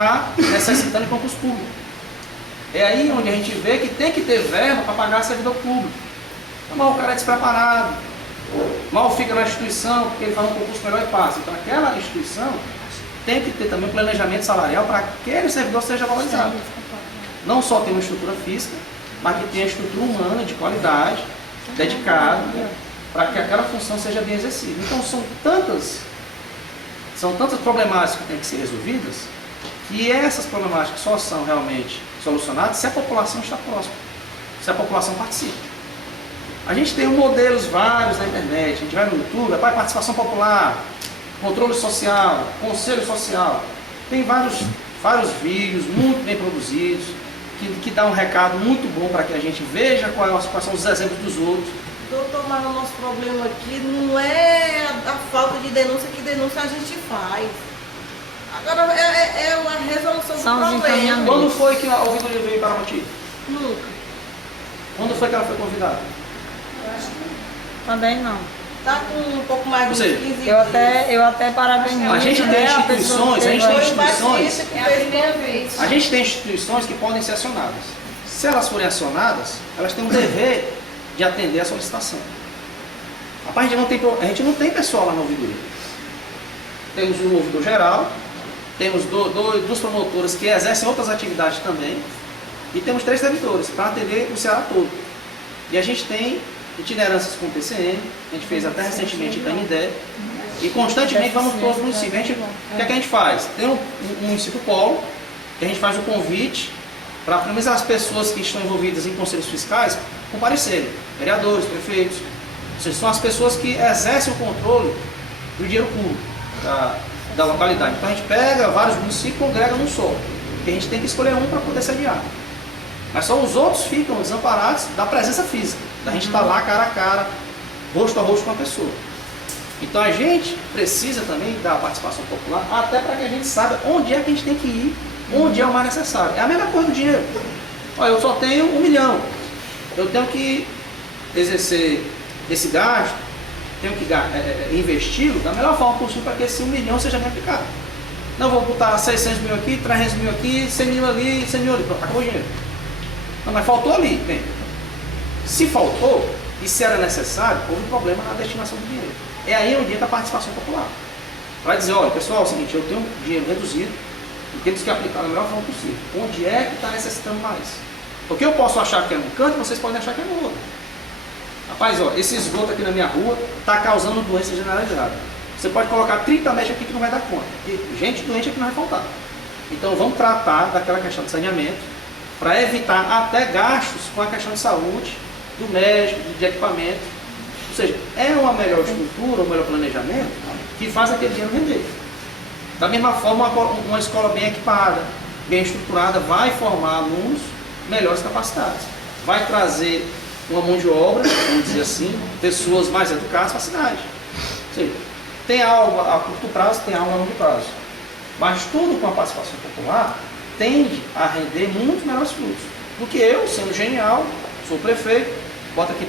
necessitando de concurso público. É aí onde a gente vê que tem que ter verba para pagar servidor público. Mas o cara é despreparado, mal fica na instituição, porque ele faz um concurso melhor e passa. Então aquela instituição tem que ter também um planejamento salarial para que aquele servidor seja valorizado. Não só ter uma estrutura física, mas que tenha estrutura humana de qualidade, dedicada, para que aquela função seja bem exercida. Então são tantas problemáticas que têm que ser resolvidas, que essas problemáticas só são realmente solucionadas se a população está próxima, se a população participa. A gente tem modelos vários na internet, a gente vai no YouTube, participação popular, controle social, conselho social. Tem vários vídeos muito bem produzidos, que dá um recado muito bom para que a gente veja quais são os exemplos dos outros. Doutor, mas o nosso problema aqui não é a falta de denúncia, que denúncia a gente faz. Agora é a resolução do problema. Quando foi que a ouvidoria veio para a Moti? Nunca. Quando foi que ela foi convidada? Eu acho que Também não. está com um pouco mais de 15 dias. Eu até parabenizo. A gente tem instituições, É a gente tem instituições que podem ser acionadas. Se elas forem acionadas, elas têm um dever de atender a solicitação. Rapaz, a gente não tem pessoal lá na ouvidoria. Temos um ouvidor geral, temos duas promotoras que exercem outras atividades também, e temos 3 servidores para atender o Ceará todo. E a gente tem itinerâncias com o TCM, a gente fez até recentemente em Canindé, e constantemente vamos para os municípios. O que é que a gente faz? Tem um município polo, que a gente faz o convite para pelo menos as pessoas que estão envolvidas em conselhos fiscais comparecerem, vereadores, prefeitos, ou seja, são as pessoas que exercem o controle do dinheiro público da localidade. Então a gente pega vários municípios e congrega num só, porque a gente tem que escolher um para poder sediar. Mas só os outros ficam desamparados da presença física, da gente estar lá cara a cara, rosto a rosto com a pessoa. Então a gente precisa também da participação popular, até para que a gente saiba onde é que a gente tem que ir, onde é o mais necessário. É a mesma coisa do dinheiro. Olha, eu só tenho 1 milhão, eu tenho que exercer esse gasto, tenho que investi-lo da melhor forma possível para que esse 1 milhão seja bem aplicado. Não vou botar 600 mil aqui, 300 mil aqui, 100 mil ali, 100 mil ali, pronto, acabou o dinheiro. Não, mas faltou ali. Bem, se faltou e se era necessário, houve problema na destinação do dinheiro. É aí onde entra a participação popular. Vai dizer, olha pessoal, é o seguinte, eu tenho dinheiro reduzido e temos que aplicar da melhor forma possível. Onde é que está necessitando mais? Porque eu posso achar que é num canto, vocês podem achar que é no outro. Rapaz, ó, esse esgoto aqui na minha rua está causando doença generalizada. Você pode colocar 30 metros aqui que não vai dar conta. E gente doente aqui não vai faltar. Então vamos tratar daquela questão de saneamento, para evitar até gastos com a questão de saúde, do médico, de equipamento. Ou seja, é uma melhor estrutura, um melhor planejamento que faz aquele dinheiro render. Da mesma forma, uma escola bem equipada, bem estruturada, vai formar alunos melhores capacitados. Vai trazer uma mão de obra, vamos dizer assim, pessoas mais educadas para a cidade. Ou seja, tem algo a curto prazo, tem algo a longo prazo. Mas tudo com a participação popular tende a render muito melhores frutos do que eu, sendo genial, sou prefeito, bota aqui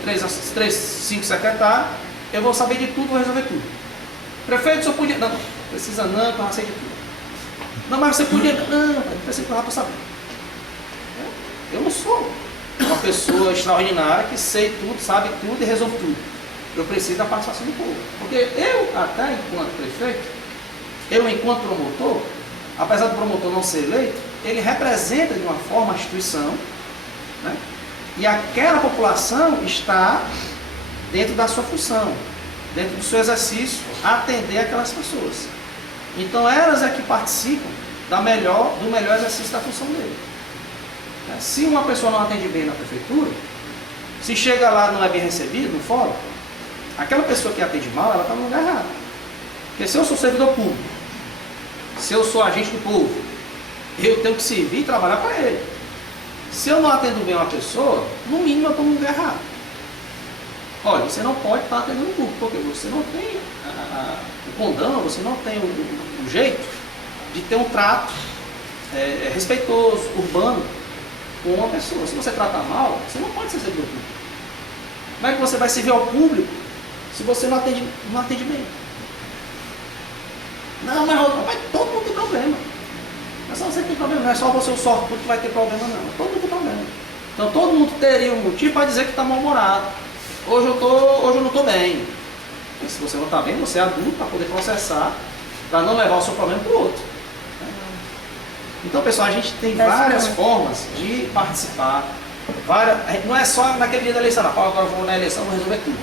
5 secretários, eu vou saber de tudo, vou resolver tudo. Prefeito, só podia... Não, precisa não, que eu não sei de tudo. Não, mas você podia... Não precisa ir lá para saber. Eu não sou uma pessoa extraordinária que sei tudo, sabe tudo e resolve tudo. Eu preciso da participação do povo. Porque eu, até enquanto prefeito, eu enquanto promotor, apesar do promotor não ser eleito, ele representa de uma forma a instituição, né? E aquela população está dentro da sua função, dentro do seu exercício, atender aquelas pessoas. Então elas é que participam do melhor exercício da função dele. Se uma pessoa não atende bem na prefeitura, se chega lá e não é bem recebido no fórum, aquela pessoa que atende mal, ela está no lugar errado. Porque se eu sou servidor público, se eu sou agente do povo, eu tenho que servir e trabalhar para ele. Se eu não atendo bem uma pessoa, no mínimo eu estou no lugar errado. Olha, você não pode estar atendendo o público, porque você não tem o condão, você não tem o jeito de ter um trato respeitoso, urbano, com uma pessoa. Se você tratar mal, você não pode ser servidor público. Como é que você vai servir ao público se você não atende bem? Não, mas todo mundo tem problema. Não é só você que tem problema, não é só você o sortudo que vai ter problema, não. Todo mundo tem problema. Então todo mundo teria um motivo para dizer que está mal-humorado. Hoje eu não estou bem. E se você não está bem, você é adulto para poder processar, para não levar o seu problema para o outro. Então, pessoal, a gente tem várias formas de participar. Não é só naquele dia da eleição, não. Agora eu vou na eleição, vou resolver tudo.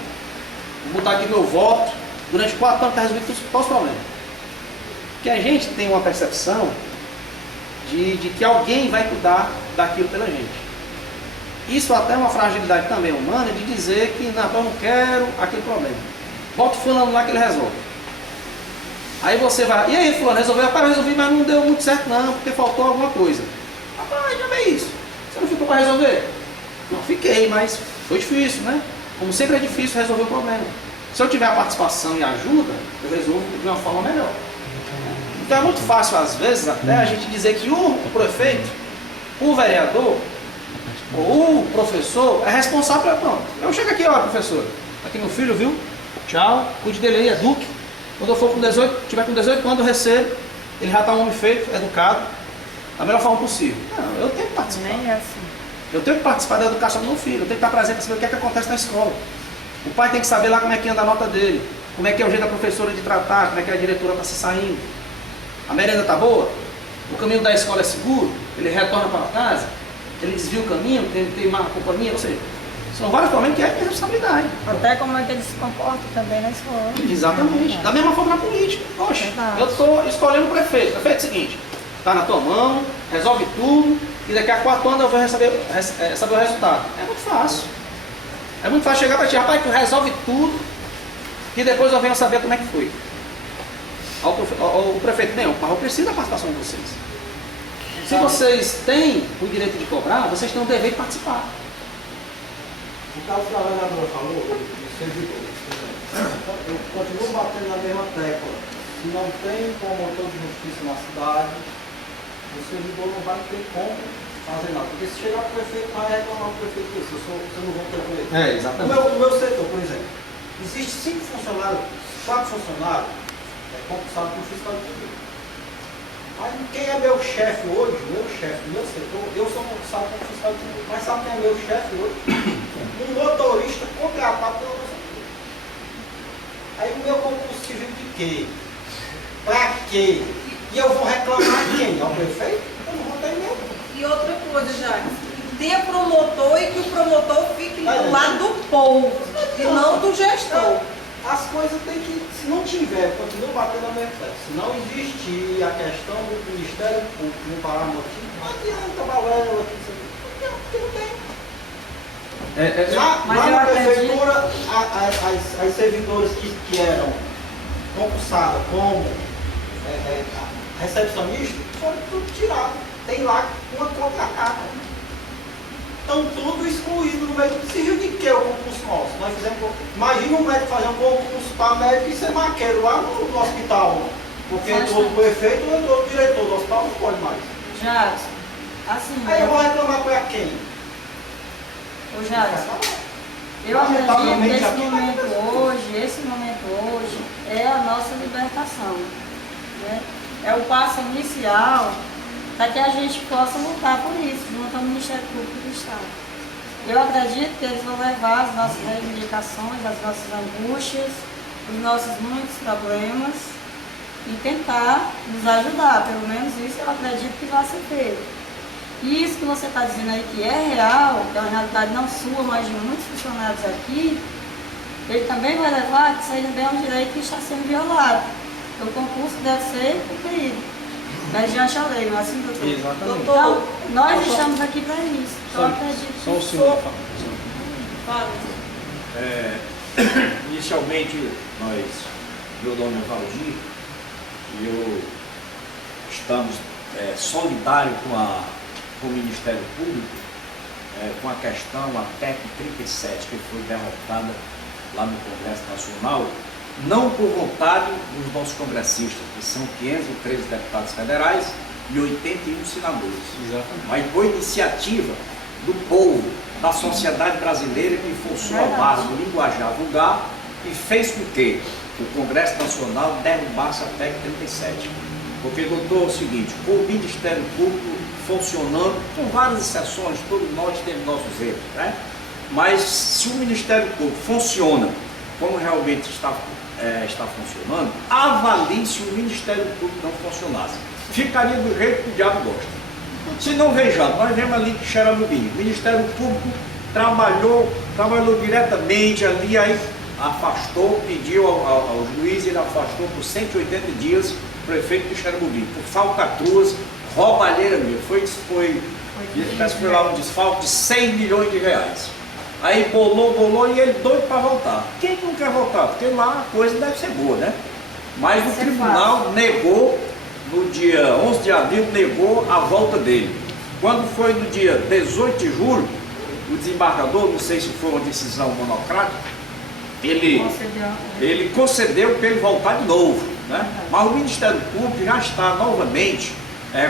Vou botar aqui meu voto, durante 4 anos para resolver todos os problemas. Porque a gente tem uma percepção de que alguém vai cuidar daquilo pela gente. Isso até é uma fragilidade também humana de dizer que não, eu não quero aquele problema. Bota o fulano lá que ele resolve. Aí você vai, e aí fulano, resolveu? Rapaz, eu resolvi, mas não deu muito certo não, porque faltou alguma coisa. Rapaz, já vê isso. Você não ficou para resolver? Não fiquei, mas foi difícil, né? Como sempre é difícil resolver o problema. Se eu tiver a participação e a ajuda, eu resolvo de uma forma melhor. Então é muito fácil, às vezes, até a gente dizer que o prefeito, o vereador, ou o professor é responsável, pronto. Eu chego aqui, ó, professor, aqui meu filho, viu? Tchau, cuide dele aí, eduque. Quando eu for com 18, tiver com 18 anos, eu recebo, ele já está um homem feito, educado, da melhor forma possível. Não, eu tenho que participar. Nem é assim. Eu tenho que participar da educação do meu filho, eu tenho que estar presente para saber o que é que acontece na escola. O pai tem que saber lá como é que anda a nota dele, como é que é o jeito da professora de tratar, como é que a diretora está se saindo. A merenda está boa? O caminho da escola é seguro? Ele retorna para casa? Ele desvia o caminho? Tem má companhia? Ou seja, são vários problemas que é minha responsabilidade. Até como é que ele se comporta também na escola. Exatamente. Da mesma forma na política. Poxa, eu estou escolhendo o prefeito. Prefeito é o seguinte, está na tua mão, resolve tudo, e daqui a 4 anos eu vou saber o resultado. É muito fácil. É muito fácil chegar para ti, rapaz, tu resolve tudo, e depois eu venho saber como é que foi. O prefeito, não, mas eu preciso da participação de vocês. Se vocês têm o direito de cobrar, vocês têm o dever de participar. O caso que a vereadora falou, do servidor, eu continuo batendo na mesma tecla. Se não tem promotor de justiça na cidade, o servidor não vai ter como fazer nada. Porque se chegar o prefeito, vai reclamar o prefeito disso, eu não vou ter com ele. É, exatamente. No meu setor, por exemplo, existe 5 funcionários, 4 funcionários, concursados por fiscal de tudo. Mas quem é meu chefe hoje, meu setor, eu sou concursado como fiscal de tudo. Mas sabe quem é meu chefe hoje? Um motorista contratado pela nossa empresa. Aí o meu concurso civil de quê? Pra quê? E eu vou reclamar de quem? Ao prefeito? Eu não vou ter mesmo. E outra coisa, Jacques, tenha promotor e que o promotor fique do lado do povo e não do gestor. As coisas tem que, se não tiver, continua batendo a mesma tecla. Se não existir a questão do Ministério Público no Paramotim, não adianta balela aqui, porque não tem. Lá na prefeitura, as servidoras que eram concursadas como recepcionistas foram tudo tirado. Tem lá uma contratada. Estão tudo excluído no meio do civil de que o concurso nosso? Nós fizemos, imagina um médico fazer um concurso para médico e ser maqueiro lá no hospital. Porque entrou o prefeito ou entrou o diretor do hospital, não pode mais. Jadson, assim. Aí eu vou reclamar para quem? Ô Jadson, eu acredito que esse momento hoje é a nossa libertação. Né? É o passo inicial para que a gente possa lutar por isso, junto ao Ministério Público do Estado. Eu acredito que eles vão levar as nossas reivindicações, as nossas angústias, os nossos muitos problemas e tentar nos ajudar. Pelo menos isso eu acredito que vai ser feito. E isso que você está dizendo aí que é real, que é uma realidade não sua, mas de muitos funcionários aqui, ele também vai levar que isso aí também é um direito que está sendo violado. O concurso deve ser cumprido. Mediante a lei, não é assim, doutor? Exatamente. Então, nós estamos aqui para isso. Eu acredito Só o que senhor Fala. Inicialmente, meu nome é Valdir e eu estamos solidários com o Ministério Público, com a questão, a PEC 37, que foi derrotada lá no Congresso Nacional, não por vontade dos nossos congressistas, que são 513 deputados federais e 81 senadores, mas por iniciativa do povo, da sociedade brasileira, que forçou a base do linguajar vulgar e fez com que o Congresso Nacional derrubasse a PEC 37. Porque, doutor, é o seguinte, o Ministério Público funcionando, com várias exceções, todos nós temos nossos erros, né? Mas se o Ministério Público funciona como realmente está funcionando, avalie se o Ministério Público não funcionasse. Ficaria do jeito que o diabo gosta. Se não, vejamos, nós vemos ali que Xeramubim, o Ministério Público trabalhou diretamente ali, aí afastou, pediu ao juiz, ele afastou por 180 dias o prefeito de Xeramubim, por falcatruas, roubalheira mesmo. Foi lá um desfalque de 100 milhões de reais. Aí bolou e ele doido para voltar. Quem que não quer voltar? Porque lá a coisa deve ser boa, né? Mas o tribunal negou, no dia 11 de abril, negou a volta dele. Quando foi no dia 18 de julho, o desembargador, não sei se foi uma decisão monocrática, ele concedeu para ele voltar de novo, né? Mas o Ministério Público já está novamente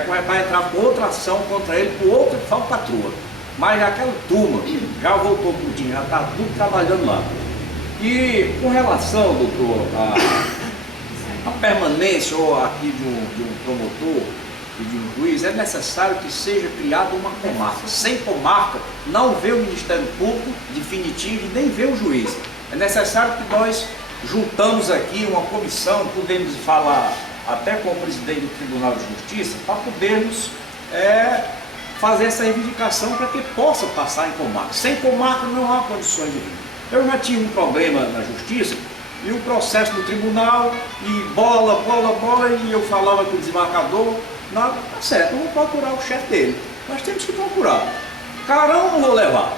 vai entrar com outra ação contra ele por outra falcatrua. Mas aquela turma já voltou para o dia, já está tudo trabalhando lá. E com relação, doutor, a permanência ou aqui de um promotor e de um juiz, é necessário que seja criada uma comarca. Sem comarca, não vê o Ministério Público definitivo e nem vê o juiz. É necessário que nós juntamos aqui uma comissão, podemos falar até com o presidente do Tribunal de Justiça, para podermos fazer essa reivindicação para que possa passar em comarca. Sem comarca não há condições de vir. Eu já tive um problema na Justiça, e o processo no tribunal, e bola, e eu falava com o desembargador, não, tá certo, eu vou procurar o chefe dele. Nós temos que procurar. Carão não vou levar.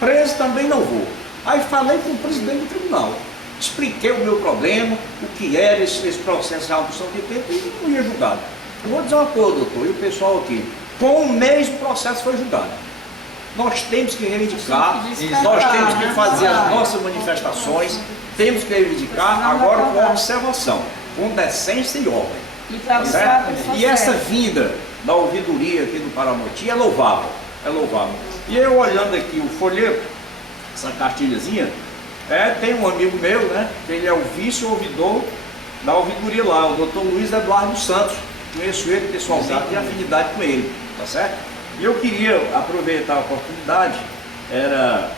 Preso também não vou. Aí falei com o presidente do tribunal. Expliquei o meu problema, o que era esse processo de redução de tempo e não ia julgado. Eu vou dizer uma coisa, doutor, e o pessoal aqui, com um mês o processo foi julgado. Nós temos que reivindicar, nós temos que fazer as nossas manifestações, temos que reivindicar agora com observação, com decência e ordem. E essa vinda da ouvidoria aqui do Paramoti é louvável, é louvável. E eu olhando aqui o folheto, essa cartilhazinha, tem um amigo meu, né, que ele é o vice-ouvidor da ouvidoria lá, o doutor Luiz Eduardo Santos. Conheço ele pessoalmente, tenho afinidade com ele, tá certo? E eu queria aproveitar a oportunidade, era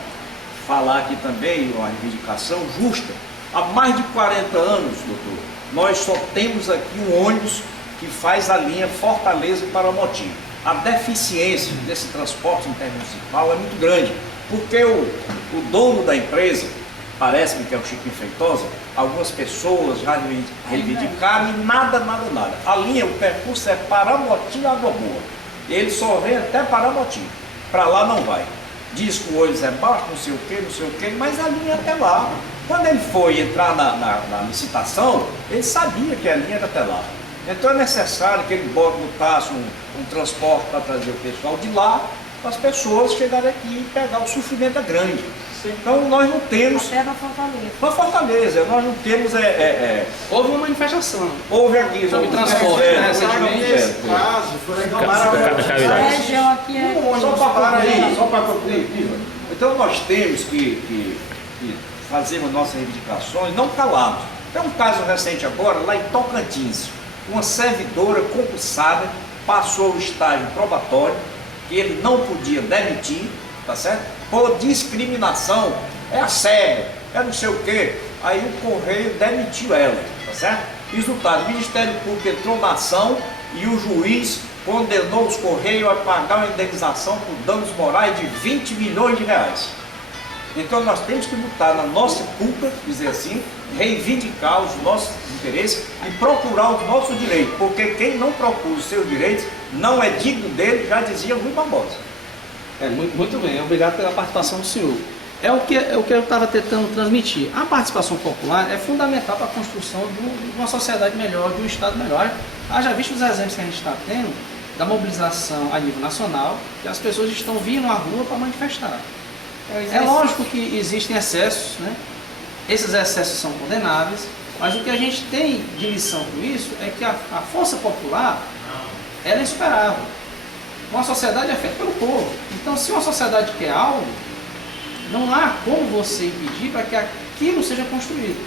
falar aqui também uma reivindicação justa. Há mais de 40 anos, doutor, nós só temos aqui um ônibus que faz a linha Fortaleza para Paramoti. A deficiência desse transporte intermunicipal é muito grande, porque o dono da empresa, parece-me que é o Chiquinho Feitosa, algumas pessoas já reivindicaram e nada. A linha, o percurso é Paramoti e Água Boa. Ele só vem até Paramoti, para lá não vai. Diz que o ônibus é baixo, não sei o que, mas a linha é até lá. Quando ele foi entrar na licitação, ele sabia que a linha era até lá. Então é necessário que ele botasse um transporte para trazer o pessoal de lá, para as pessoas chegarem aqui e pegar. O sofrimento é grande. Então nós não temos... Até na Fortaleza. Na Fortaleza, nós não temos... Houve uma manifestação. Houve aqui. Sobre transporte, recentemente. Nesse caso, foi A região aqui é... Só para concluir. Então nós temos que fazer as nossas reivindicações, não calados. Tem um caso recente agora, lá em Tocantins. Uma servidora concursada passou o estágio probatório, que ele não podia demitir, tá certo? Por discriminação, é assédio, é não sei o quê. Aí o Correio demitiu ela, tá certo? Resultado, o Ministério Público entrou na ação e o juiz condenou os Correios a pagar uma indenização por danos morais de 20 milhões de reais. Então nós temos que lutar na nossa culpa, dizer assim, reivindicar os nossos interesses e procurar os nossos direitos, porque quem não procura os seus direitos não é digno dele, já dizia Rui Barbosa. Muito bem, obrigado pela participação do senhor. É o que eu estava tentando transmitir. A participação popular é fundamental para a construção de uma sociedade melhor, de um Estado melhor. Haja visto os exemplos que a gente está tendo da mobilização a nível nacional, que as pessoas estão vindo à rua para manifestar. É lógico que existem excessos, né? Esses excessos são condenáveis, mas o que a gente tem de lição com isso é que a força popular ela é insuperável. Uma sociedade é feita pelo povo. Então, se uma sociedade quer algo, não há como você impedir para que aquilo seja construído.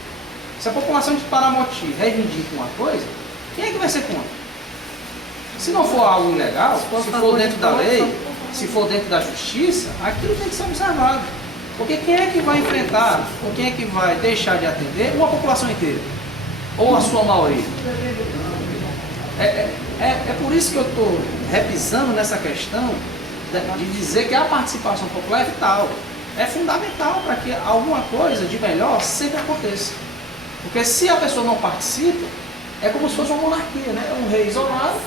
Se a população de Paramoti reivindica uma coisa, Quem é que vai ser contra? Se não for algo ilegal, se for dentro da lei, se for dentro da justiça, aquilo tem que ser observado. Porque quem é que vai enfrentar, ou quem é que vai deixar de atender uma população inteira? Ou a sua maioria? É por isso que eu estou repisando nessa questão de dizer que a participação popular é vital. É fundamental para que alguma coisa de melhor sempre aconteça. Porque se a pessoa não participa, é como se fosse uma monarquia, né? É um rei isolado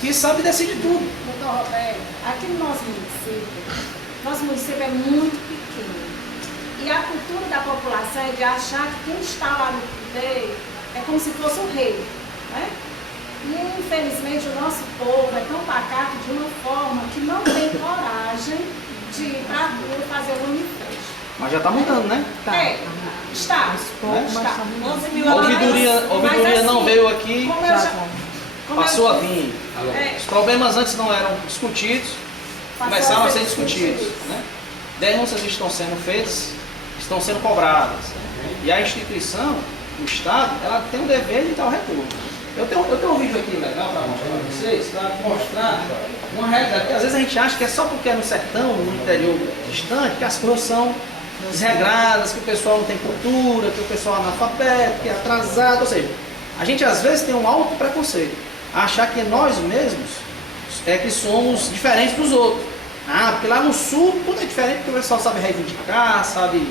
que sabe e decide tudo. Doutor Roberto, aqui no nosso município é muito pequeno. E a cultura da população é de achar que quem está lá no poder é como se fosse um rei, né? E infelizmente o nosso povo é tão pacato de uma forma que não tem coragem de ir para a rua fazer o manifesto. Mas já está mudando, né? Está. A ouvidoria não veio aqui, passou a vir. Os problemas antes não eram discutidos, começaram a ser discutidos. Né? Denúncias estão sendo feitas, estão sendo cobradas. E a instituição, o Estado, ela tem o dever de dar o retorno. Eu tenho um vídeo aqui legal para mostrar para vocês, para mostrar uma realidade. Porque às vezes a gente acha que é só porque é no sertão, no interior distante, que as coisas são desregradas, que o pessoal não tem cultura, que o pessoal é analfabeto, que é atrasado. Ou seja, a gente às vezes tem um alto preconceito, achar que nós mesmos é que somos diferentes dos outros. Porque lá no sul tudo é diferente, porque o pessoal sabe reivindicar, sabe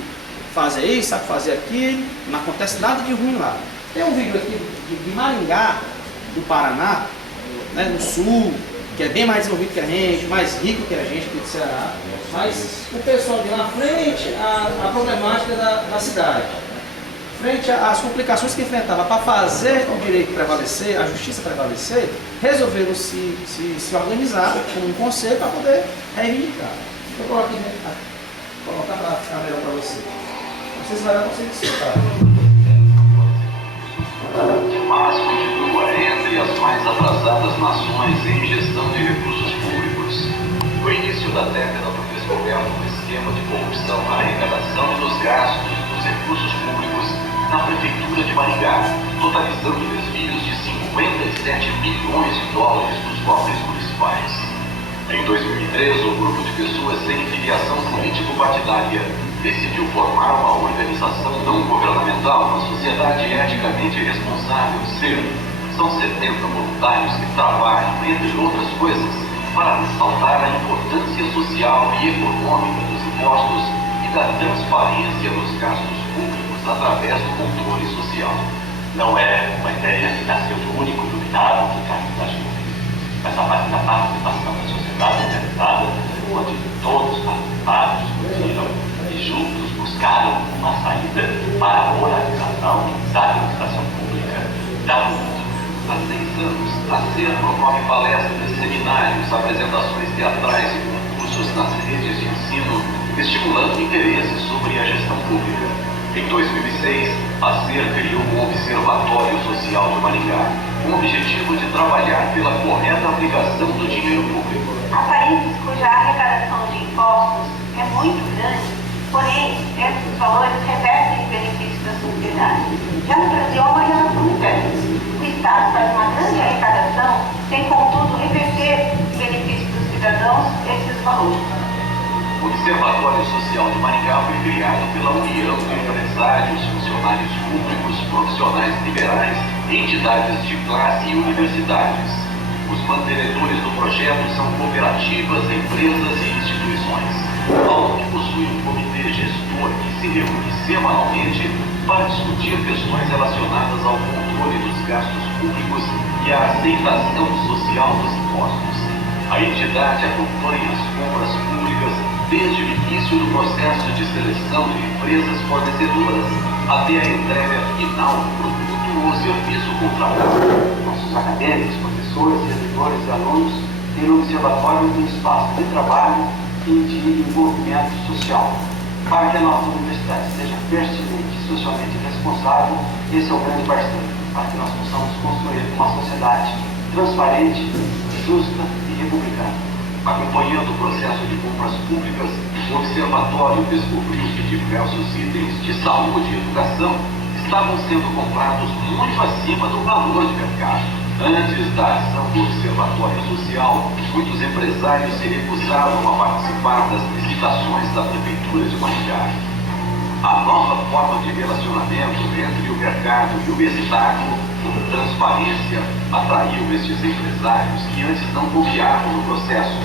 fazer isso, sabe fazer aquilo, não acontece nada de ruim lá. Tem um vídeo aqui de Maringá, do Paraná, né, no sul, que é bem mais desenvolvido que a gente, mais rico que a gente aqui do Ceará, mas o pessoal de lá frente à problemática da cidade, frente às complicações que enfrentava para fazer o direito prevalecer, a justiça prevalecer, resolveram se organizar como um conselho para poder reivindicar. Vou colocar para ficar melhor para você. Vocês vão conseguir escutar. Mas continua entre as mais atrasadas nações em gestão de recursos públicos. No início da década foi descoberto um esquema de corrupção na arrecadação dos gastos dos recursos públicos na Prefeitura de Maringá, totalizando desvios de 57 milhões de dólares dos cofres municipais. Em 2003, um grupo de pessoas sem filiação político-partidária decidiu formar uma organização não governamental, uma sociedade eticamente responsável, SER. São 70 voluntários que trabalham, entre outras coisas, para ressaltar a importância social e econômica dos impostos e da transparência nos gastos públicos através do controle social. Não é uma ideia que nasceu de um único iluminado que caiu das nuvens, mas a partir da participação da sociedade organizada, onde todos os participantes discutiram e juntos buscaram uma saída para a moralização da administração pública da mundo. Há 6 anos, a SER promove palestras, seminários, apresentações teatrais e concursos nas redes de ensino, estimulando interesse sobre a gestão pública. Em 2006, a SER criou um Observatório Social de Maringá, com o objetivo de trabalhar pela correta aplicação do dinheiro público. Há países cuja arrecadação de impostos é muito grande, porém, esses valores revertem em benefícios da sociedade. Já no Brasil, a maioria inversa. O Estado faz uma grande arrecadação, sem, contudo, reverter em benefício dos cidadãos esses valores. O Observatório Social de Maringá foi criado pela União de Empresários, Funcionários Públicos, Profissionais Liberais, entidades de classe e universidades. Os mantenedores do projeto são cooperativas, empresas e instituições. A ONG possui um comitê gestor que se reúne semanalmente para discutir questões relacionadas ao controle dos gastos públicos e à aceitação social dos impostos. A entidade acompanha as compras públicas desde o início do processo de seleção de empresas fornecedoras até a entrega final do produto ou serviço contratado. Nossos acadêmicos, professores, servidores e alunos têm no observatório um espaço de trabalho e de envolvimento social. Para que a nossa universidade seja pertinente e socialmente responsável, esse é o grande parceiro, para que nós possamos construir uma sociedade transparente, justa e republicana. Acompanhando o processo de compras públicas, o Observatório descobriu que diversos itens de saúde e educação estavam sendo comprados muito acima do valor de mercado. Antes da ação do Observatório Social, muitos empresários se recusavam a participar das licitações da Prefeitura de Maringá. A nova forma de relacionamento entre o mercado e o Estado, com transparência, atraiu estes empresários que antes não confiavam no processo.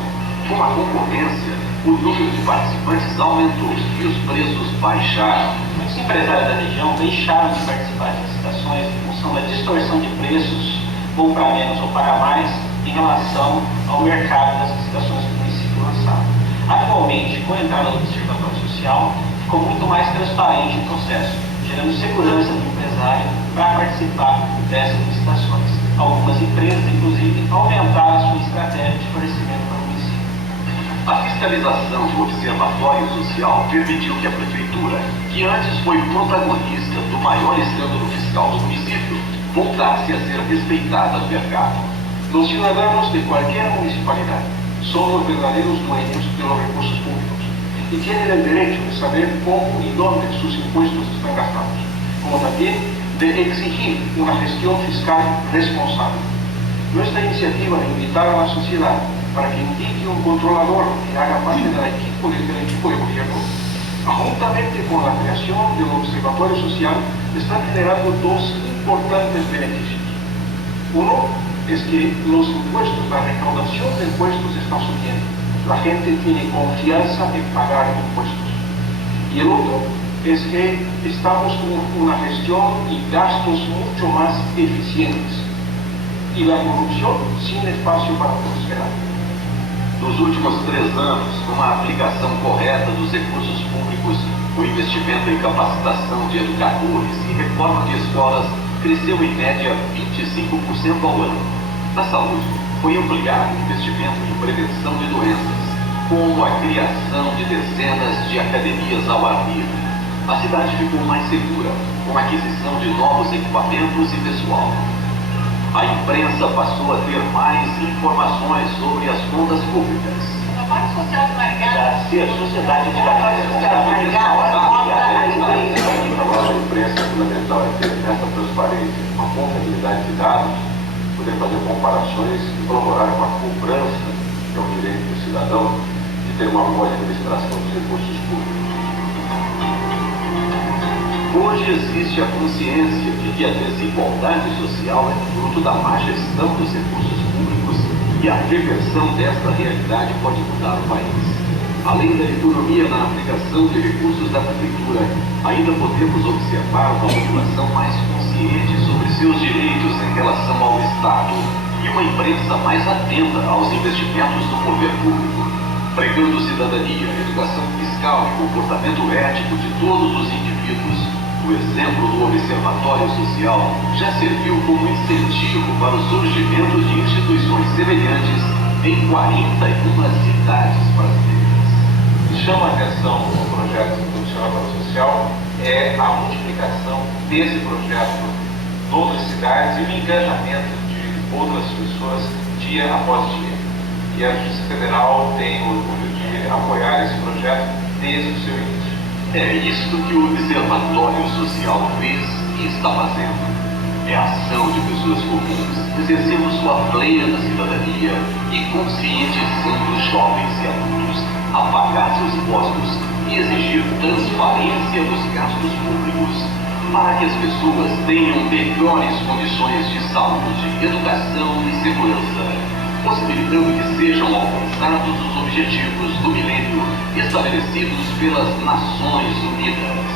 Com a concorrência, o número de participantes aumentou e os preços baixaram. Muitos empresários da região deixaram de participar das licitações em função da distorção de preços, ou para menos ou para mais, em relação ao mercado das licitações que o município lançava. Atualmente, com a entrada do Observatório Social, ficou muito mais transparente o processo, gerando segurança do empresário para participar dessas licitações. Algumas empresas, inclusive, aumentaram a sua estratégia de fornecimento para o município. A fiscalização do Observatório Social permitiu que a Prefeitura, que antes foi protagonista do maior escândalo fiscal do município, voltasse a ser respeitada no mercado. Los ciudadanos de cualquier municipalidad son los verdaderos dueños de los recursos públicos y tienen el derecho de saber cómo y dónde sus impuestos están gastados, como también de exigir una gestión fiscal responsable. Nuestra iniciativa de invitar a la sociedad para que indique un controlador que haga parte del equipo de gobierno, juntamente con la creación del Observatorio Social, están generando dos importantes beneficios. Uno es que los impuestos, la recaudación de impuestos está subiendo. La gente tiene confianza en pagar impuestos. Y el otro es que estamos con una gestión y gastos mucho más eficientes. Y la corrupción sin espacio para prosperar. Nos últimos 3 anos, com a aplicação correta dos recursos públicos, o investimento em capacitação de educadores e reforma de escolas cresceu em média 25% ao ano. Na saúde, foi ampliado o investimento em prevenção de doenças, como a criação de dezenas de academias ao ar livre. A cidade ficou mais segura, com a aquisição de novos equipamentos e pessoal. A imprensa passou a ter mais informações sobre as contas públicas. Trabalho Social de Maringá. Se a sociedade de Maringá, A nossa imprensa é fundamental é ter essa transparência, uma contabilidade de dados, poder fazer comparações e colaborar com a cobrança, que é o direito do cidadão, de ter uma boa administração dos recursos públicos. Hoje existe a consciência de que a desigualdade social é fruto da má gestão dos recursos públicos e a reversão desta realidade pode mudar o país. Além da economia na aplicação de recursos da Prefeitura, ainda podemos observar uma população mais consciente sobre seus direitos em relação ao Estado e uma imprensa mais atenta aos investimentos do poder público, pregando cidadania, educação fiscal e comportamento ético de todos os indivíduos. O exemplo do Observatório Social já serviu como incentivo para o surgimento de instituições semelhantes em 41 cidades brasileiras. Chama a atenção no projeto do Observatório Social é a multiplicação desse projeto em outras cidades e o engajamento de outras pessoas dia após dia. E a Justiça Federal tem o orgulho de apoiar esse projeto desde o seu início. É isso que o Observatório Social fez e está fazendo. É a ação de pessoas comuns, exercendo sua plena cidadania e conscientizando os jovens e adultos a pagar seus impostos e exigir transparência dos gastos públicos para que as pessoas tenham melhores condições de saúde, educação e segurança, possibilitando que sejam alcançados os objetivos do milênio estabelecidos pelas Nações Unidas.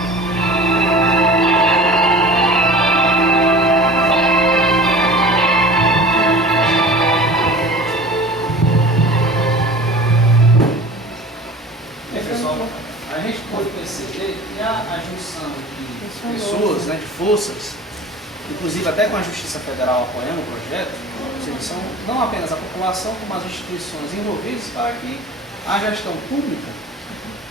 Pessoal, a gente pode perceber que a junção de pessoas, né, de forças, inclusive até com a Justiça Federal apoiando o projeto, ou seja, são não apenas a população, como as instituições envolvidas para que a gestão pública,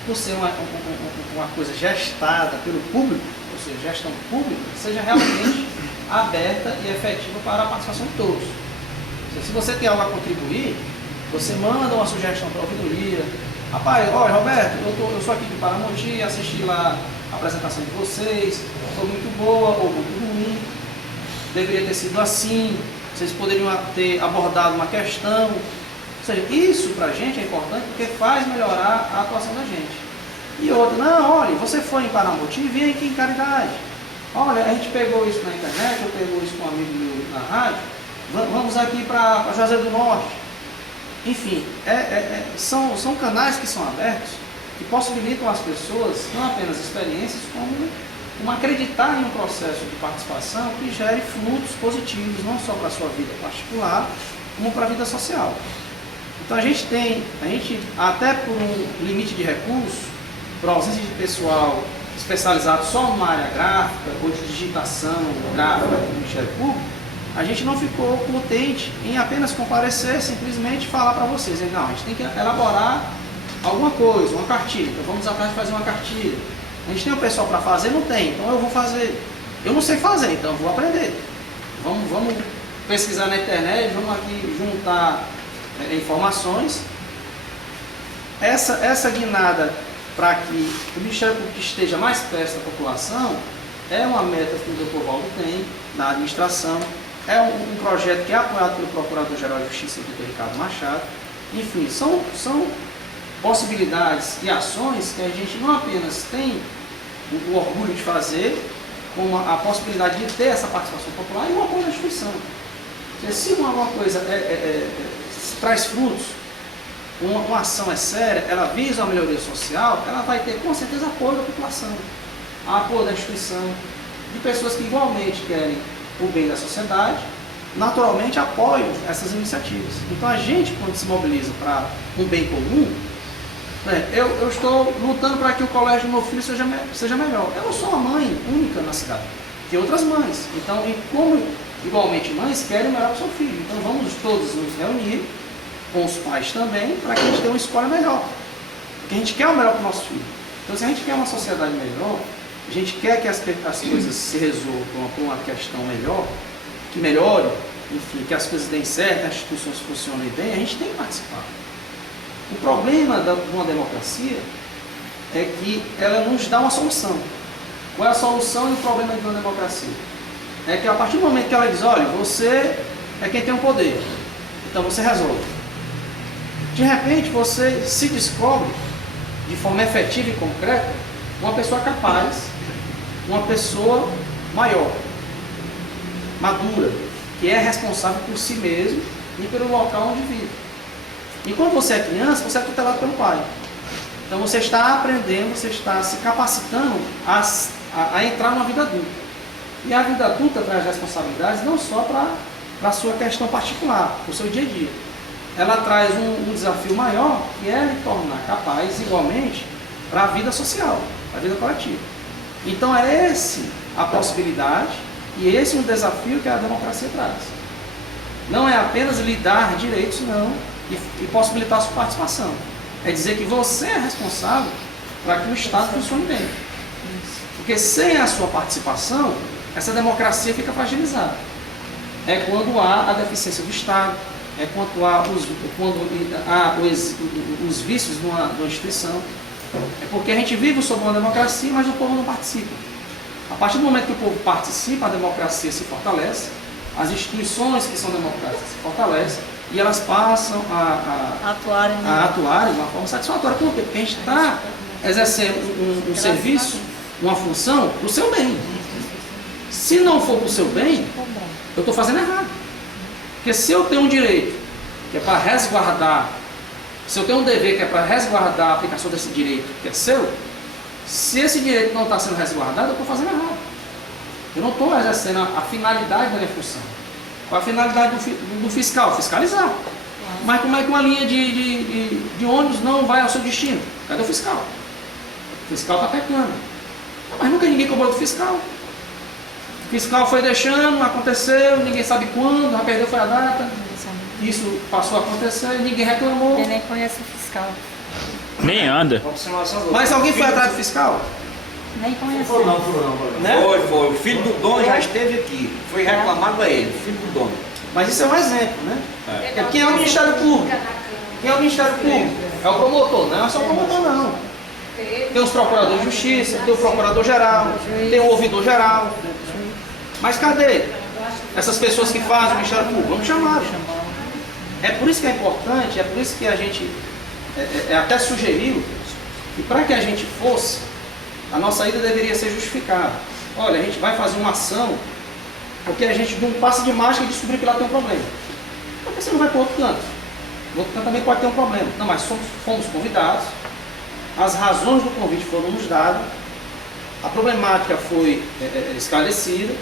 por ser uma coisa gestada pelo público, ou seja, gestão pública, seja realmente aberta e efetiva para a participação de todos. Ou seja, se você tem algo a contribuir, você manda uma sugestão para a ouvidoria. Rapaz, olha, Roberto, eu sou aqui de Paramoti, assisti lá a apresentação de vocês, foi muito boa ou muito ruim, deveria ter sido assim. vocês poderiam ter abordado uma questão. Ou seja, isso para a gente é importante porque faz melhorar a atuação da gente. E outra, não, olha, você foi em Paramoti, vem aqui em Caridade. Olha, a gente pegou isso na internet, eu pegou isso com um amigo meu na rádio, vamos aqui para Juazeiro do Norte. Enfim, são canais que são abertos, que possibilitam às pessoas não apenas experiências, como acreditar em um processo de participação que gere frutos positivos, não só para a sua vida particular, como para a vida social. Então a gente até por um limite de recursos, por ausência de pessoal especializado só numa área gráfica ou de digitação gráfica do Ministério Público, a gente não ficou contente em apenas comparecer, simplesmente falar para vocês, não, a gente tem que elaborar alguma coisa, uma cartilha, então vamos atrás de fazer uma cartilha. A gente tem o pessoal para fazer? Não tem, então eu vou fazer. Eu não sei fazer, então eu vou aprender. Vamos pesquisar na internet, vamos aqui juntar informações. Essa guinada para que o Ministério Público esteja mais perto da população é uma meta que o Dr. Valdo tem na administração, é um projeto que é apoiado pelo Procurador-Geral de Justiça, Dr. Ricardo Machado. Enfim, são possibilidades e ações que a gente não apenas tem o orgulho de fazer, como a possibilidade de ter essa participação popular e o apoio da instituição. Se alguma coisa traz frutos, uma ação é séria, ela visa uma melhoria social, ela vai ter com certeza apoio da população, apoio da instituição, de pessoas que igualmente querem o bem da sociedade, naturalmente apoiam essas iniciativas. Então a gente, quando se mobiliza para um bem comum, eu estou lutando para que o colégio do meu filho seja melhor. Eu não sou uma mãe única na cidade, tem outras mães. Então, e como igualmente mães querem o melhor para o seu filho, então vamos todos nos reunir com os pais também, para que a gente tenha uma escola melhor. Porque a gente quer o melhor para o nosso filho. Então, se a gente quer uma sociedade melhor, a gente quer que as coisas se resolvam com uma questão melhor, que melhore, enfim, que as coisas deem certo, as instituições funcionem bem, a gente tem que participar. O problema de uma democracia é que ela nos dá uma solução. Qual é a solução e o problema de uma democracia? É que a partir do momento que ela diz, olha, você é quem tem o poder, então você resolve. De repente você se descobre, de forma efetiva e concreta, uma pessoa capaz, uma pessoa maior, madura, que é responsável por si mesmo e pelo local onde vive. E quando você é criança, você é tutelado pelo pai. Então você está aprendendo, você está se capacitando a entrar numa vida adulta. E a vida adulta traz responsabilidades não só para a sua questão particular, para o seu dia a dia. Ela traz um desafio maior, que é lhe tornar capaz, igualmente, para a vida social, para a vida coletiva. Então é esse a possibilidade e esse um desafio que a democracia traz. Não é apenas lhe dar direitos, não, e possibilitar a sua participação. É dizer que você é responsável para que o Estado funcione bem. Porque sem a sua participação, essa democracia fica fragilizada. É quando há a deficiência do Estado, é quando há os vícios de uma instituição. É porque a gente vive sob uma democracia, mas o povo não participa. A partir do momento que o povo participa, a democracia se fortalece, as instituições que são democráticas se fortalecem e elas passam a atuarem de uma forma satisfatória. Por quê? Porque a gente está exercendo um serviço, uma função para o seu bem. Se não for para o seu bem, eu estou fazendo errado. Porque se eu tenho um direito que é para resguardar, se eu tenho um dever que é para resguardar a aplicação desse direito que é seu, se esse direito não está sendo resguardado, eu estou fazendo errado. Eu não estou exercendo a finalidade da minha função. Qual a finalidade do fiscal? Fiscalizar. Mas como é que uma linha de ônibus não vai ao seu destino? Cadê o fiscal? O fiscal está pecando. Mas nunca ninguém cobrou do fiscal. O fiscal foi deixando, não aconteceu, ninguém sabe quando, já perdeu foi a data. Isso passou a acontecer, ninguém reclamou. Ele nem conhece o fiscal. Nem anda. Mas alguém foi atrás do fiscal? Nem conhece. Foi não. Né? Foi. O filho do dono já esteve aqui. Foi reclamado a ele, o filho do dono. Mas isso é um exemplo, né? É. Quem é o Ministério Público? Quem é o Ministério Público? É o promotor, não é só o promotor não. Tem os procuradores de justiça, tem o procurador-geral, tem o ouvidor-geral. Mas cadê? Essas pessoas que fazem o Ministério Público, vamos chamar. É por isso que é importante, é por isso que a gente até sugeriu que para que a gente fosse, a nossa ida deveria ser justificada. Olha, a gente vai fazer uma ação, porque a gente não passa de mágica e descobrir que lá tem um problema. Porque você não vai para outro canto. O outro canto também pode ter um problema. Não, mas fomos convidados, as razões do convite foram nos dadas, a problemática foi esclarecida,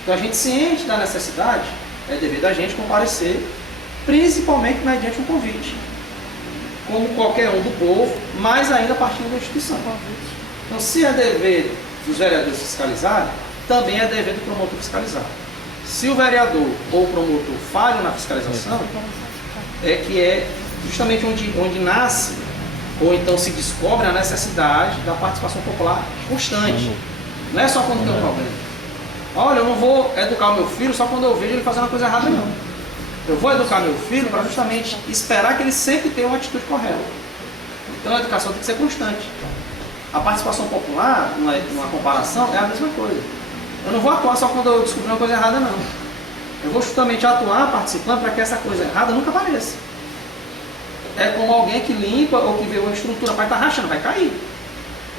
então a gente ciente da necessidade, é dever da gente comparecer, principalmente mediante um convite, como qualquer um do povo, mais ainda partindo da instituição. Então, se é dever dos vereadores fiscalizarem, também é dever do promotor fiscalizar. Se o vereador ou o promotor falham na fiscalização, é justamente onde nasce, ou então se descobre a necessidade da participação popular constante. Não é só quando tem um problema. Olha, eu não vou educar o meu filho só quando eu vejo ele fazendo uma coisa errada, não. Eu vou educar meu filho para justamente esperar que ele sempre tenha uma atitude correta. Então a educação tem que ser constante. A participação popular, numa comparação, é a mesma coisa. Eu não vou atuar só quando eu descobrir uma coisa errada, não. Eu vou justamente atuar participando para que essa coisa errada nunca apareça. É como alguém que limpa ou que vê uma estrutura, vai estar rachando, vai cair.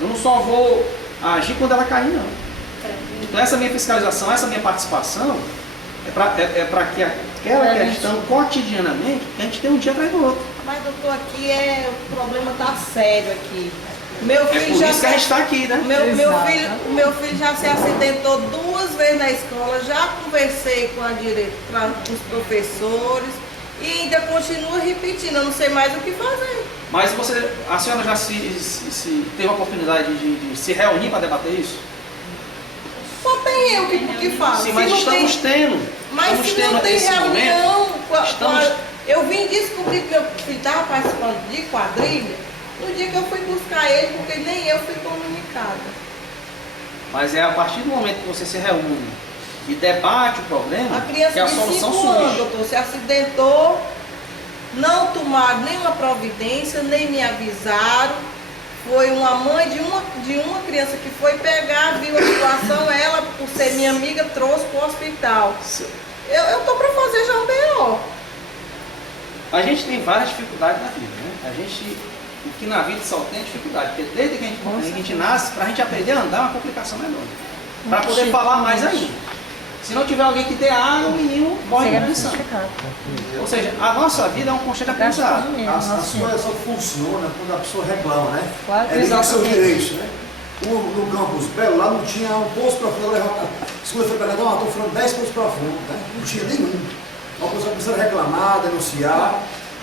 Eu não só vou agir quando ela cair, não. Então essa minha fiscalização, essa minha participação é para que aquela questão cotidianamente, a gente tem um dia atrás do outro. Mas doutor, aqui o problema está sério aqui. Meu filho por isso que a gente está aqui, né? Meu filho já se acidentou 2 vezes na escola, já conversei com com os professores e ainda continua repetindo, eu não sei mais o que fazer. Mas a senhora já se teve a oportunidade de se reunir para debater isso? Só tem eu que falo. Sim, mas estamos tendo. Mas se não tem reunião, eu vim descobrir que meu filho estava participando de quadrilha no dia que eu fui buscar ele, porque nem eu fui comunicada. Mas é a partir do momento que você se reúne e debate o problema, a criança que a de solução 5 surge. anos, doutor, se acidentou, não tomaram nenhuma providência, nem me avisaram. Foi uma mãe de uma criança que foi pegar, viu a situação, ela, por ser minha amiga, trouxe para o hospital. Eu estou para fazer já um BO. A gente tem várias dificuldades na vida, né? O que na vida só tem dificuldade, porque desde que a gente nasce, para a gente aprender a andar é uma complicação menor. Para poder falar mais ainda. Se não tiver alguém que dê água, o menino morre de inanição. Ou seja, a nossa vida é um constante aprendizado. As coisas só funcionam quando a pessoa reclama, né? Claro, é ligar seus direitos, né? No Campus Belo, lá não tinha um poço profundo, segunda-feira para cá, estou falando 10 poços profundos, né? Não tinha nenhum. Uma pessoa começou a reclamar, denunciar,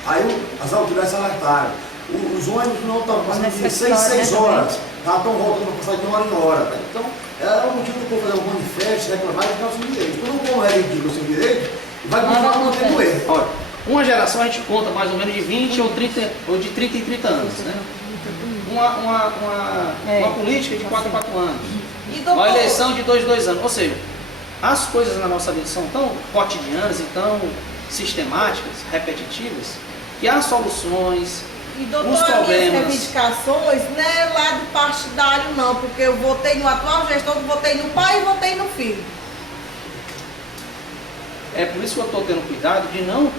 aí as autoridades alertaram. Os ônibus não estão passando de 6 horas, já estão voltando para passar de hora em hora. Né? Então, era um motivo do povo fazer um manifesto, reclamar e ficar os seus direitos. Quando o povo reivindica o seu direito, vai continuar mantendo ele. Olha, uma geração a gente conta mais ou menos de 20 ou de 30 em 30 anos, né? Uma política de 4 em 4 anos. Uma eleição de 2 em 2 anos. Ou seja, as coisas na nossa vida são tão cotidianas e tão sistemáticas, repetitivas, que há soluções. E doutor, as minhas reivindicações não é lado partidário não, porque eu votei no atual gestor, votei no pai e votei no filho. É por isso que eu estou tendo cuidado de não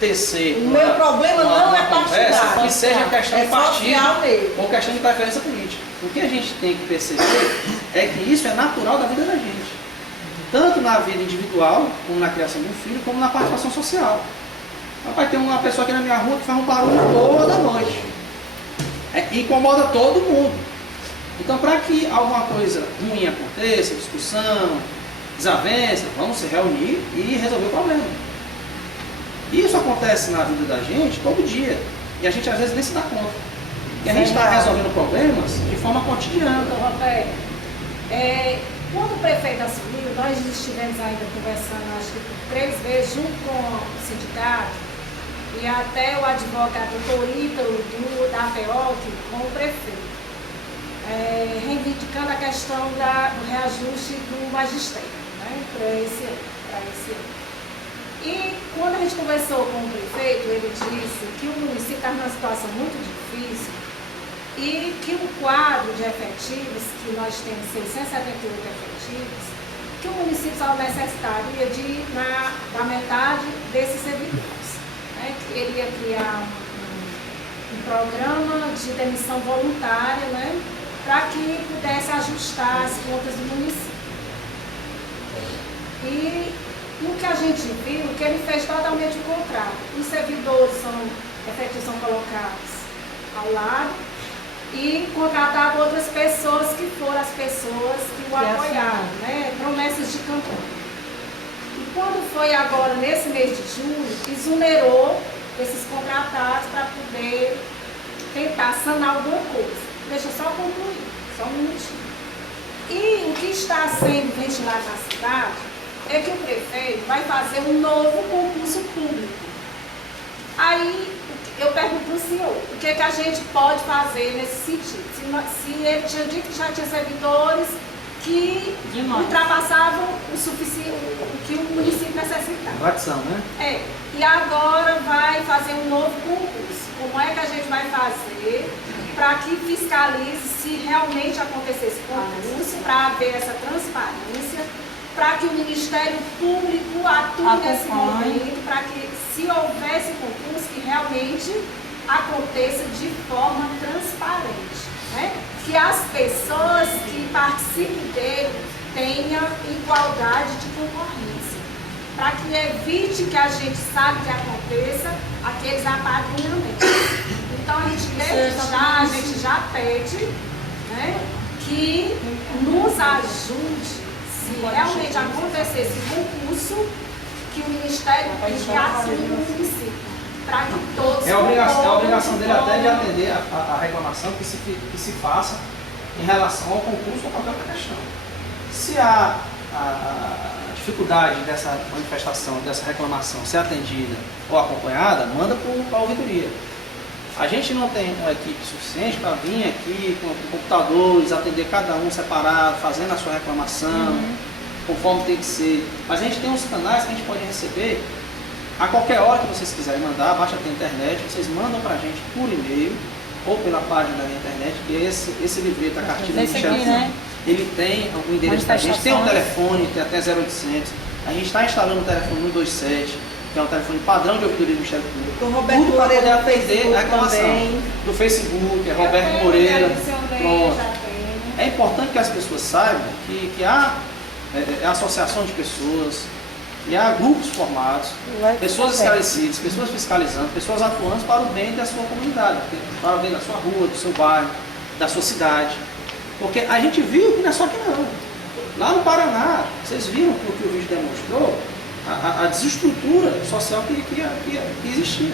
tecer o meu problema não é partidário, que seja questão de partido mesmo, ou questão de preferência política. O que a gente tem que perceber é que isso é natural da vida da gente, tanto na vida individual, como na criação de um filho, como na participação social. Rapaz, tem uma pessoa aqui na minha rua que faz um barulho toda noite. Incomoda todo mundo. Então, para que alguma coisa ruim aconteça, discussão, desavença, vamos se reunir e resolver o problema. Isso acontece na vida da gente todo dia. E a gente às vezes nem se dá conta. E a gente está resolvendo problemas de forma cotidiana. Roberto, quando o prefeito assumiu, nós estivemos ainda conversando, acho que por 3 vezes, junto com o sindicato, e até o advogado doutor Ítalo da FEOC com o prefeito, reivindicando a questão do reajuste do magistério, né, para esse ano. E quando a gente conversou com o prefeito, ele disse que o município está numa situação muito difícil e que o quadro de efetivos, que nós temos 678 efetivos, que que o município só necessitaria da metade desses servidores. Né? Que ele ia criar um programa de demissão voluntária, né? Para que pudesse ajustar as contas do município. E no que a gente viu, que ele fez totalmente o contrário. Os servidores efetivos são colocados ao lado e contrataram outras pessoas que foram as pessoas que o apoiaram, né? Promessas de campanha. E quando foi agora, nesse mês de julho, exonerou esses contratados para poder tentar sanar alguma coisa. Deixa eu só concluir, só um minutinho. E o que está sendo ventilado na cidade é que o prefeito vai fazer um novo concurso público. Aí eu pergunto para o senhor, o que a gente pode fazer nesse sentido? Se ele tinha dito que já tinha servidores que ultrapassavam o que o município necessitava. Tradição, né? É. E agora vai fazer um novo concurso. Como é que a gente vai fazer para que fiscalize se realmente acontecer esse concurso, para haver essa transparência, para que o Ministério Público atue nesse momento, para que, se houvesse concurso, que realmente aconteça de forma transparente, né? Que as pessoas que participem dele tenham igualdade de concorrência, para que evite que a gente sabe que aconteça aqueles apadrinhamentos. Então a gente já pede, né, que nos ajude, se realmente acontecer esse concurso, que o Ministério Público atue no município, para que todos... É a obrigação dele até de atender a reclamação que se faça em relação ao concurso ou qualquer outra questão. Se há a dificuldade dessa manifestação, dessa reclamação ser atendida ou acompanhada, manda para a ouvidoria. A gente não tem uma equipe suficiente para vir aqui com computadores, atender cada um separado, fazendo a sua reclamação, conforme tem que ser. Mas a gente tem uns canais que a gente pode receber a qualquer hora que vocês quiserem mandar, basta ter internet, vocês mandam para a gente por e-mail ou pela página da internet, que é esse livreto, a cartilha do Michel, né? Ele tem o endereço da gente, tem um telefone, tem até 0800, a gente está instalando o telefone 127, que é um telefone padrão de ouvidoria do Ministério Público. Do Roberto Moreira do Facebook a reclamação. também. Do Facebook, é Roberto Moreira. Pronto. É importante que as pessoas saibam que há associação de pessoas, que há grupos formados, pessoas esclarecidas, pessoas fiscalizando, pessoas atuando para o bem da sua comunidade, para o bem da sua rua, do seu bairro, da sua cidade. Porque a gente viu que não é só que não. Lá no Paraná, vocês viram o que o vídeo demonstrou, a desestrutura social que existia.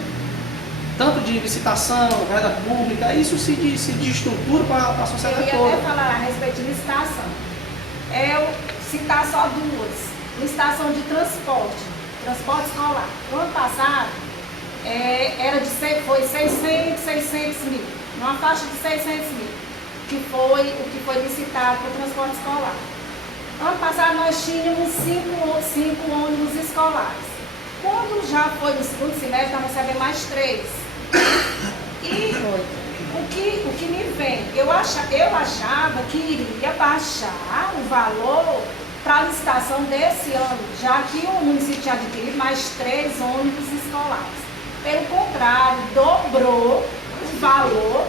Tanto de licitação, verba pública, isso se desestrutura para a sociedade toda. Eu ia até falar a respeito de licitação. Eu citar só duas. Licitação de transporte escolar. No ano passado, foi 600 mil, numa faixa de 600 mil, que foi o que foi licitado para o transporte escolar. Ano passado nós tínhamos 5 ônibus escolares. Quando já foi no segundo semestre, nós recebemos mais 3. E o que me vem, eu achava que iria baixar o valor para a licitação desse ano, já que o município tinha adquirido mais 3 ônibus escolares. Pelo contrário, dobrou o valor,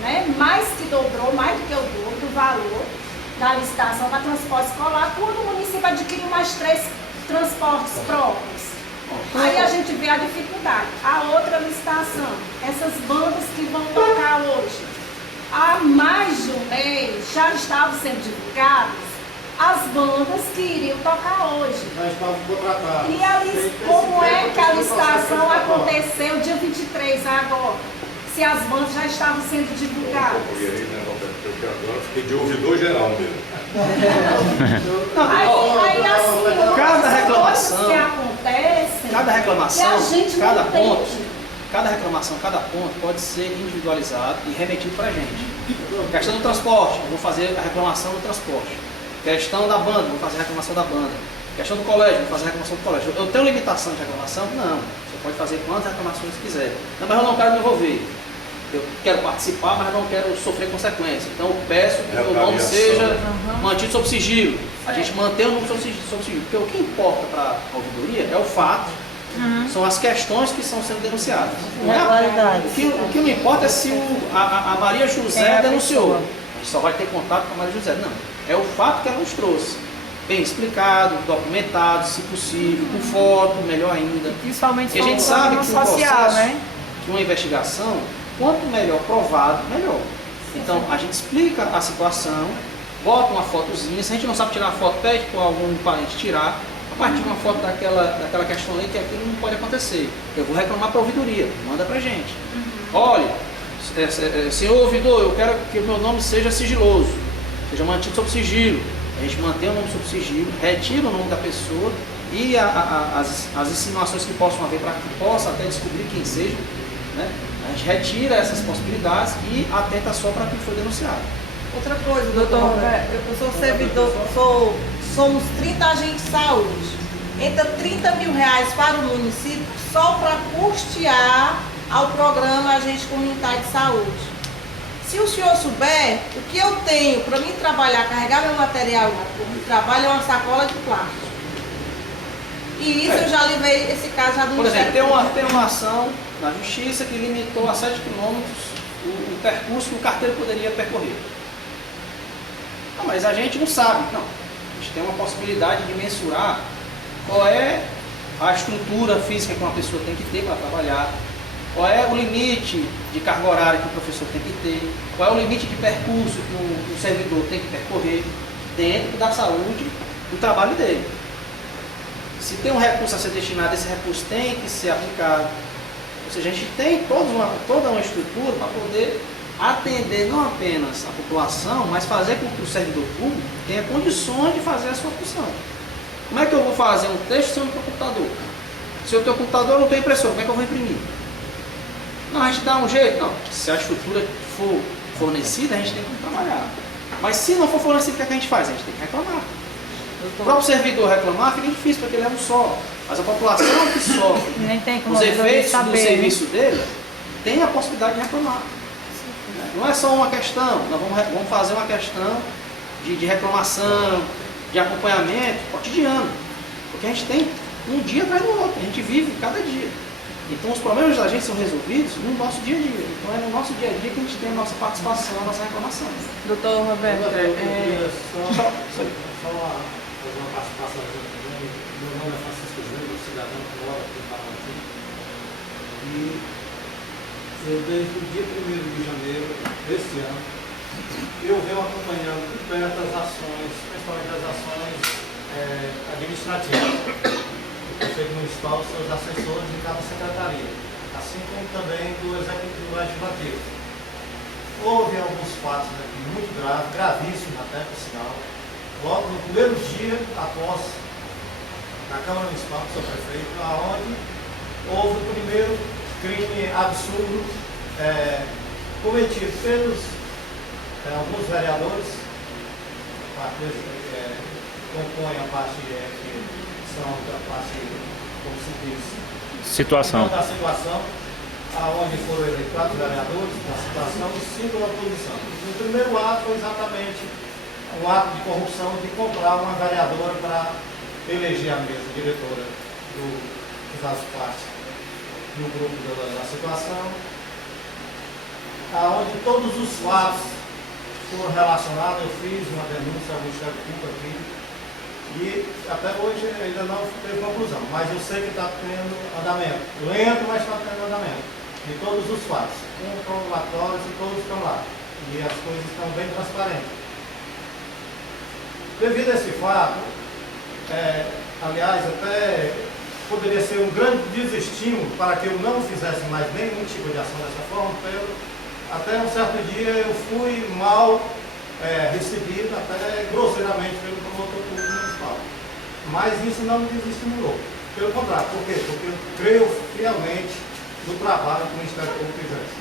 né? Mais do que o dobro do valor da licitação para transporte escolar, quando o município adquiriu mais 3 transportes próprios. Aí a gente vê a dificuldade. A outra licitação, essas bandas que vão tocar hoje, há mais de um mês já estavam sendo divulgadas as bandas que iriam tocar hoje. Já estavam contratadas. E como é que a licitação aconteceu dia 23 agora? Se as bandas já estavam sendo divulgadas. Porque agora fiquei de ouvidor geral mesmo. Aí assim, cada reclamação que acontecem, cada reclamação, que a gente cada não ponto, entende. cada reclamação, cada ponto pode ser individualizado e remetido para a gente. Questão do transporte, eu vou fazer a reclamação do transporte. Questão da banda, vou fazer a reclamação da banda. Questão do colégio, vou fazer a reclamação do colégio. Eu tenho limitação de reclamação? Não. Você pode fazer quantas reclamações quiser. Não, mas eu não quero me envolver. Eu quero participar, mas não quero sofrer consequências. Então eu peço que o meu nome seja mantido sob sigilo. A gente mantém o número sob sigilo, porque o que importa para a ouvidoria é o fato, são as questões que estão sendo denunciadas. Não é? O que não importa é se a Maria José denunciou. A gente só vai ter contato com a Maria José. Não, é o fato que ela nos trouxe. Bem explicado, documentado, se possível, com foto, melhor ainda. Principalmente porque a gente sabe que social, processo, né? Que uma investigação, quanto melhor provado, melhor. Então, a gente explica a situação, bota uma fotozinha, se a gente não sabe tirar a foto, pede para algum parente tirar, a partir de uma foto daquela questão ali, que aquilo não pode acontecer. Eu vou reclamar para a ouvidoria, manda para a gente. Olha, senhor ouvidor, eu quero que o meu nome seja sigiloso, seja mantido sob sigilo. A gente mantém o nome sob sigilo, retira o nome da pessoa e as insinuações que possam haver para que possa até descobrir quem seja, né? A gente retira essas possibilidades e atenta só para quem foi denunciado. Outra coisa, doutor Roberto, eu sou servidor, somos 30 agentes de saúde. Entra 30 mil reais para o município só para custear ao programa Agente Comunitário de Saúde. Se o senhor souber, o que eu tenho para mim trabalhar, carregar meu material de trabalho é uma sacola de plástico. E isso eu já levei esse caso já do Por exemplo, Ministério tem uma ação na Justiça que limitou a 7 quilômetros o percurso que o carteiro poderia percorrer. Não, mas a gente não sabe. Não. A gente tem uma possibilidade de mensurar qual é a estrutura física que uma pessoa tem que ter para trabalhar, qual é o limite de carga horária que o professor tem que ter, qual é o limite de percurso que o servidor tem que percorrer dentro da saúde do trabalho dele. Se tem um recurso a ser destinado, esse recurso tem que ser aplicado. Ou seja, a gente tem toda uma estrutura para poder atender não apenas a população, mas fazer com que o servidor público tenha condições de fazer a sua função. Como é que eu vou fazer um texto sem o meu computador? Se eu tenho computador, não tenho impressora, como é que eu vou imprimir? Não, a gente dá um jeito. Não, se a estrutura for fornecida, a gente tem que trabalhar. Mas se não for fornecida, o que é que a gente faz? A gente tem que reclamar. O próprio servidor reclamar fica difícil, porque ele é um só. Mas a população que sofre os efeitos do serviço dele tem a possibilidade de reclamar. Não é só uma questão, nós vamos fazer uma questão de reclamação, de acompanhamento cotidiano. Porque a gente tem um dia atrás do outro, a gente vive cada dia. Então os problemas da gente são resolvidos no nosso dia a dia. Então é no nosso dia a dia que a gente tem a nossa participação, a nossa reclamação. Doutor Roberto, só fazer uma participação também. Meu nome é Francisco Júnior, cidadão que mora aqui em Paranatinho. E eu, desde o dia 1º de janeiro deste ano, eu venho acompanhando de perto as ações, principalmente as ações administrativas. O prefeito municipal, seus assessores de cada secretaria, assim como também do executivo legislativo. Houve alguns fatos aqui muito graves, gravíssimos até, por sinal. Logo no primeiro dia após na Câmara Municipal, do seu prefeito, onde houve o primeiro crime absurdo cometido pelos alguns vereadores, compõem a parte da parte, como se diz, situação. Da situação, aonde foram eleitos 4 vereadores da situação e 5 da oposição. O primeiro ato foi exatamente um ato de corrupção de comprar uma vereadora para eleger a mesa diretora que faz parte do grupo da situação, aonde todos os fatos foram relacionados. Eu fiz uma denúncia ao Ministério Público aqui, e até hoje ainda não teve conclusão, mas eu sei que está tendo andamento. Lento, mas está tendo andamento. De todos os fatos, comprobatórios e todos estão lá. E as coisas estão bem transparentes. Devido a esse fato, aliás, até poderia ser um grande desestímulo para que eu não fizesse mais nenhum tipo de ação dessa forma, até um certo dia eu fui mal recebido, até grosseiramente pelo promotor público municipal. Mas isso não me desestimulou. Pelo contrário, por quê? Porque eu creio fielmente no trabalho que o Ministério Público exerce.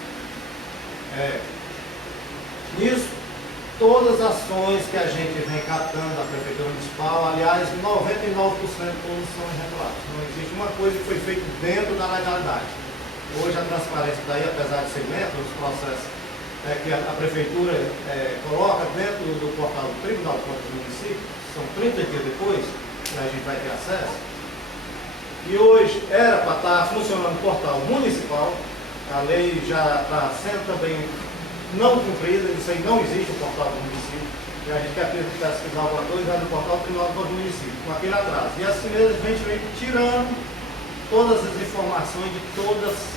Nisso, todas as ações que a gente vem catando da Prefeitura Municipal, aliás, 99% todas são irregulares. Não existe uma coisa que foi feita dentro da legalidade. Hoje a transparência daí, apesar de ser lenta, os processos que a prefeitura coloca dentro do portal do Tribunal de Contas do município, são 30 dias depois, que a gente vai ter acesso. E hoje era para estar funcionando o portal municipal, a lei já está sendo também não cumprida, isso aí não existe o portal do município. E a gente quer pesquisar alguma coisa, vai no portal do Tribunal de Contas do município, com aquele atraso. E assim mesmo a gente vem tirando todas as informações de todas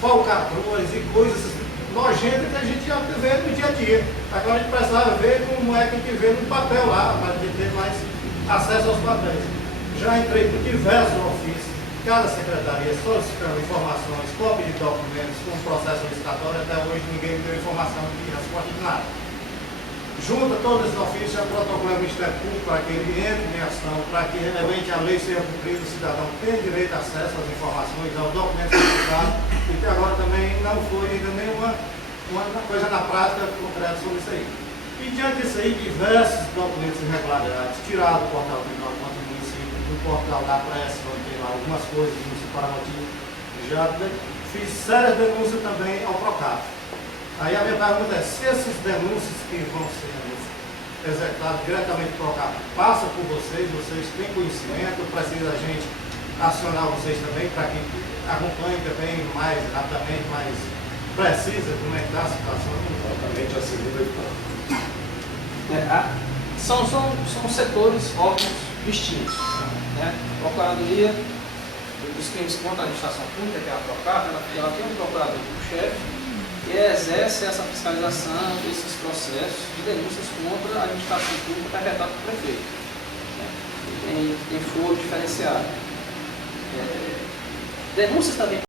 falcatruas e coisas nojentas que a gente já vê no dia a dia. Agora a gente precisava ver como é que a gente vê no papel lá, para a gente ter mais acesso aos papéis. Já entrei por diversos ofícios, cada secretaria solicitando informações, cópia de documentos, com processo licitatório, até hoje ninguém me deu informação de resposta de nada. Junta todos esses ofícios, já protocola o Ministério Público para que ele entre em ação, para que realmente a lei seja cumprida, o cidadão tenha direito a acesso às informações, aos documentos solicitados, e que agora também não foi ainda nenhuma coisa na prática concreta sobre isso aí. E diante disso aí, diversos documentos irregularidades, tirados do portal do Tribunal de Contas do município, do portal da pressa, onde tem lá algumas coisas do município Paramotim, já fiz sérias denúncias também ao Procaf. Aí a minha pergunta é, se esses denúncias que vão ser executadas diretamente pelo Procaf passam por vocês têm conhecimento, precisa a gente acionar vocês também para que acompanhem também mais rapidamente, mais precisa como é que está a situação? Exatamente a segunda São setores óbvios distintos. Né? A Procuradoria dos Crimes contra a Administração Pública, que é a Procaf, ela tem um procurador-chefe que exerce essa fiscalização desses processos de denúncias contra a administração pública perpetrada pelo prefeito. Tem foro diferenciado. Denúncias também